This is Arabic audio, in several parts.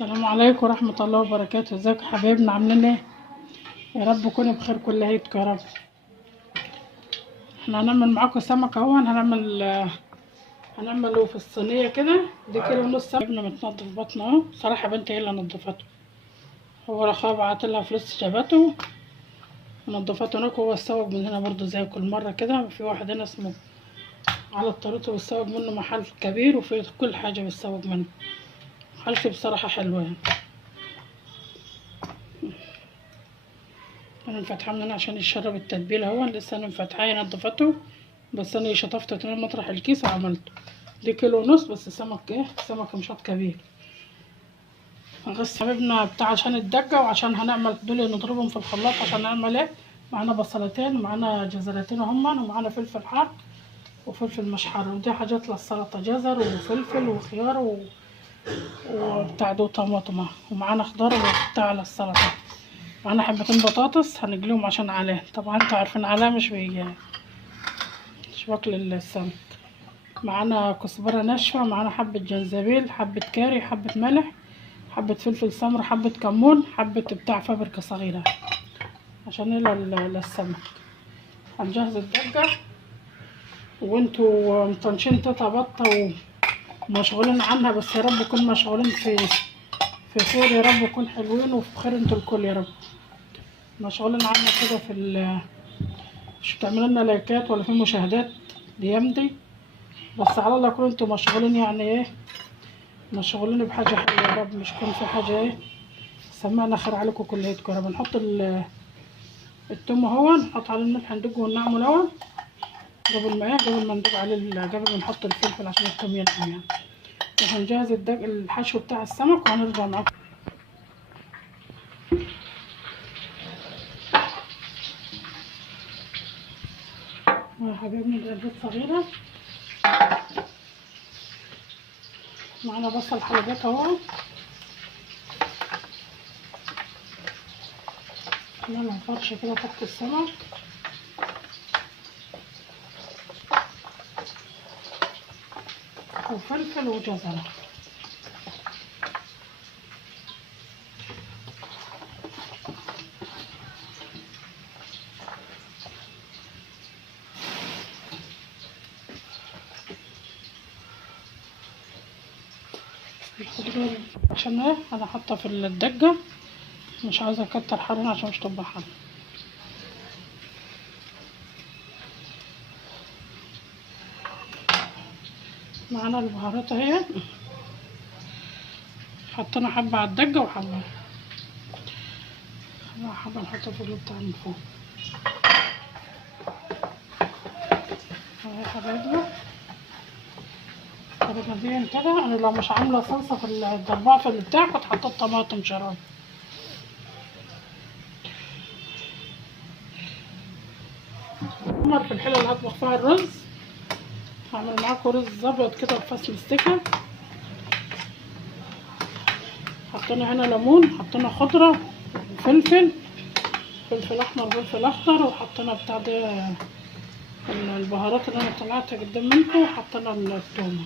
السلام عليكم ورحمة الله وبركاته. ازيكم يا حبايبنا، عاملين ايه؟ يا رب تكونوا بخير كل عيدكم يا رب. احنا هنعمل معاكم سمك اهو. هنعمله في الصينية كده. دي كيلو ونص سمك متنضف بطنه اهو. صراحة بنتي هي اللي نضفته، هو رخاء بعتلها فلوس جابته ونضفته هناك. هو السوق من هنا برضو زي كل مرة كده. في واحد هنا اسمه على الطريق بالسوق منه، محل كبير وفي كل حاجة بالسوق منه. حالتي بصراحة حلوة يعني. انا مفتحه من هنا عشان يشرب التتبيله. هو لسه انا مفتحاه نضفته، بس انا شطفته تاني مطرح الكيس وعملته. دي كيلو ونص بس. سمك ايه، سمك مشط كبير. بس حبيبنا بتاع عشان الدجه، وعشان هنعمل دول نضربهم في الخلاط عشان نعمل ايه. معانا بصلتين ومعانا جزرتين هما، ومعانا فلفل حار وفلفل مش حار. ودي حاجات للسلطه، جزر وفلفل وخيار وبتاع دو طماطم. ومعانا خضار وبتاع للسلطه. معانا حبتين بطاطس هنقليهم عشان عليه. طبعا انتوا عارفين عليه مش باكل السمك. معانا كزبره ناشفه، معانا حبه جنزبيل، حبه كاري، حبه ملح، حبه فلفل سمر، حبه كمون، حبه بتاع فابريكا صغيره عشان للسمك. هنجهز الدجه وانتوا مطنشين تاتا بطه ومشغولين عنها. بس يا رب يكون مشغولين في خير، يا رب يكون حلوين وفي خير انتوا الكل يا رب. مشغولين عنها كده مش بتعملوا لنا لايكات ولا في مشاهدات الايام دي. بس على الله يكون انتوا مشغولين يعني ايه، مشغولين بحاجه حلوه يا رب. مش يكون في حاجه ايه. سمعنا خير عليكم كليتكم يا رب. نحط التوم اهو، نحط عليه الملح ندقه ونعمله الاول قبل ما ندق عليه، قبل ما نحط الفلفل عشان التوم ينعم يعني. وهنجهز الحشو بتاع السمك وهنرجع معاكم. يا حبايبنا جربات صغيره. معانا بصل حلقات اهو، نعمل فرشه كده تحت السمك. وفلفل وجزر. عشان ايه، انا حاطه في الدجه مش عايزه اكتر حرارة عشان مش تبقى حر. معانا البهارات اهي، حطينا حبه على الدجه وحبه نحطها في البتاع من فوق اهي حبايبنا. الطريقه دي كده. انا لو مش عامله صلصه في الضربعه في البتاع كنت حطيت طماطم شرايح. في الحله اللي هطبخ فيها الرز، هعمل معاكم رز ابيض كده بفص مستكه. حطينا هنا ليمون، حطينا خضره وفلفل، فلفل احمر وفلفل اخضر، وحطينا بتاع ده البهارات اللي انا طلعتها قدام منكم، وحطينا الثومه.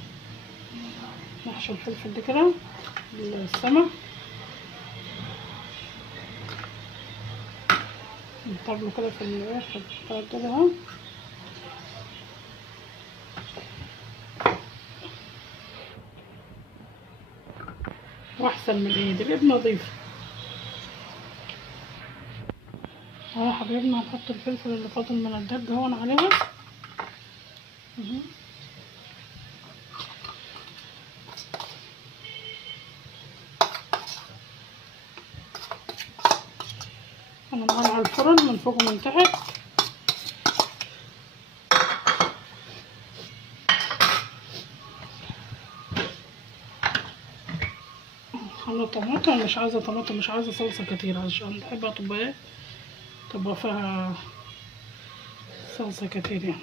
نحشي الفلفل ده كده السمك، نطبله كده في البتاع كده اهو. واحسن من الايد، الايد نظيفه اهو. حبايبنا هنحط الفلفل اللي فاضل من الدجه هون عليها اهو. انا مولعه الفرن من فوق ومن تحت. انا طماطم مش عايزه طماطم، مش عايزه صلصه كتير عشان بحبها تبقى ايه، تبقى فيها صلصه كتير يعني.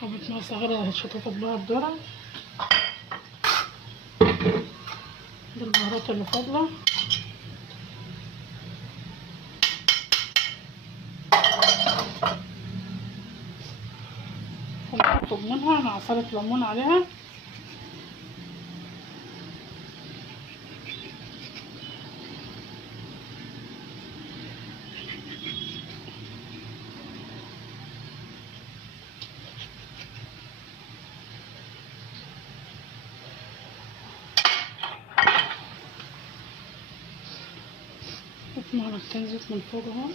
حبيت ماء صغيره هتشطفت بها الذره. دي البهارات اللي فاضله. هاخد منها مع عصرة ليمون عليها. حط معلقتين زيت من فوق اهو.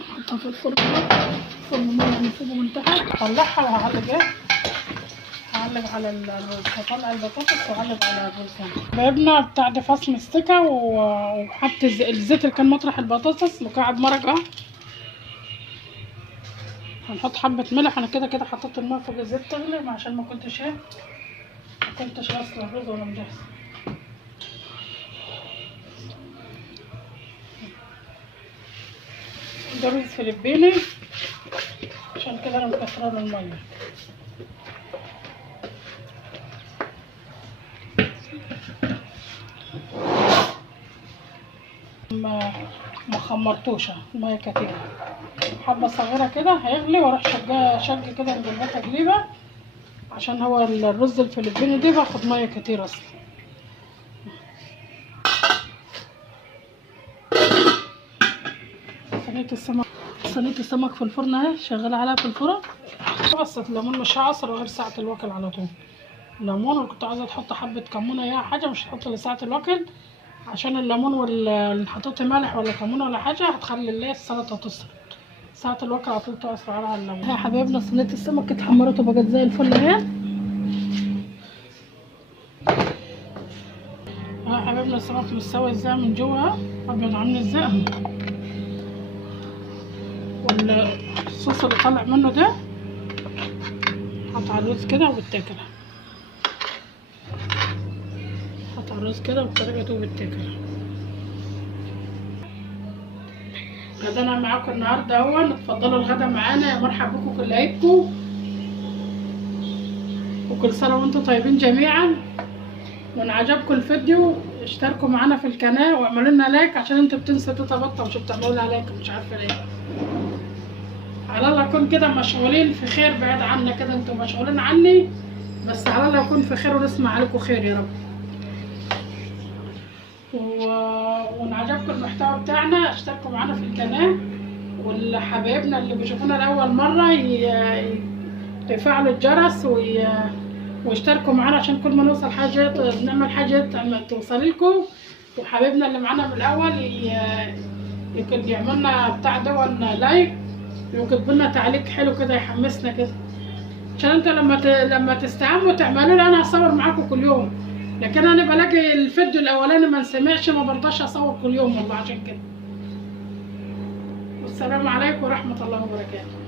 احطها في الفرن، فرن ميه من فوق ومن تحت. هطلعها وهعلق هعلق على الرز. هطلع البطاطس وهعلق على الرز. جايبنا بتاع ده فص مستكة وحط الزيت اللي كان مطرح البطاطس، مكعب مرق اهو. هنحط حبة ملح. انا كده كده حطيت الماء فوق الزيت تغلي عشان ما كنتش غاسله الرز ولا مجهزه. ده رز فلبيني عشان كده انا مكتره له الميه. ما خمرتوش الميه كتير، حبه صغيره كده هيغلي واروح شق كده نجيبها تقليبه عشان هو الرز الفلبيني دي باخد ميه كتير اصلا. صينيه السمك في الفرن اهي، شغاله عليها في الفرن. بس الليمون مش هعصر غير ساعه الوكل على طول. الليمون انا كنت عايزه تحط حبه كمونه يا حاجه، مش هتحط لساعه الوكل عشان الليمون واللي حطيت ملح ولا كمونه ولا حاجه هتخلي السلطه تسرد. ساعه الوكل على طول تعصر عليها الليمون. يا حبايبنا صينيه السمك اتحمرت وبقت زي الفل اهي. يا حبايبنا السمك مستوي ازاي من جوه، ابيض عامل ازاي اهو. والصوص اللي طالع منه ده حط على الرز كده وبتاكل. حط على الرز كده بالطريقه دي وبتاكل. غدانا معاكم النهارده اهو. اتفضلوا الغدا معانا. يا مرحبا بكم كل عيدكم، وكل سنه وانتم طيبين جميعا. وان عجبكم الفيديو اشتركوا معانا في القناه واعملوا لنا لايك عشان انتوا بتنسوا تبطلوا مش بتعملوا لنا لايك مش عارفه ليه. على الله اكون كده مشغولين في خير بعيد عنا كده، انتوا مشغولين عني بس على الله اكون في خير ونسمع عليكم خير يا رب. وان عجبكم المحتوى بتاعنا اشتركوا معانا في القناه، والحبايبنا اللي بيشوفونا لاول مره يفعلوا الجرس واشتركوا معانا عشان كل ما نوصل حاجه نعمل حاجه توصل لكم. وحبايبنا اللي معانا من الاول يعملوا لنا بتاع دون لايك ويكتبوا لنا تعليق حلو كده يحمسنا كده، عشان انتوا لما تستعملوا تعملوا لي انا اصور معاكم كل يوم، لكن انا بلاقي الفيديو الاولاني ما نسمعش ما برضاش اصور كل يوم والله عشان كده. والسلام عليكم ورحمه الله وبركاته.